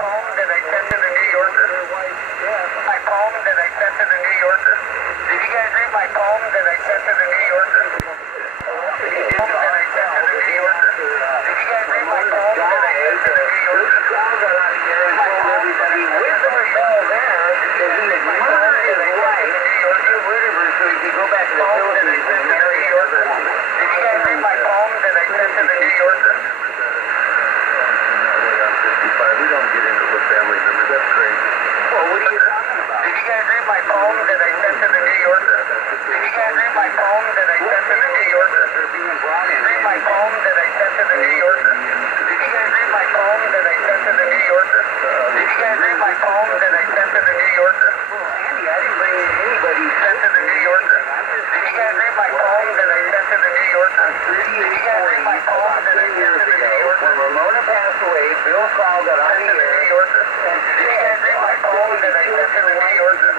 poem that I sent to the New Yorker? My poem that I sent to the New Yorker? Did you guys read my poem that I sent to the New Yorker? Poem that I sent to the New Yorker? Did you guys read my poem that I sent to the New Yorker? My poem that I sent to the New Yorker? Did you read my poem that I sent to the New Yorker? So you can go back to the poem that I sent to the New Yorker? Did you guys read my poem that I sent to the New Yorker? We don't get into the family members. That's crazy. Well, what are you talking about? Did you guys read my poem that I sent to the New Yorker? Did you guys read my poem that I sent to the New Yorker? Did you read my poem that I sent to the New Yorker? Did you guys read my poem that I sent to the New Yorker? Did you guys read my poem that I sent to the New Yorker? Andy, I didn't bring anybody sent to the New Yorker. Did you guys read my poem that I sent to the New Yorker? Did you guys read my poem that I sent to the New Yorker? When Ramona passed away, Bill called that I Sent to the New Yorker. Did you guys read my poem that I sent to the New Yorker?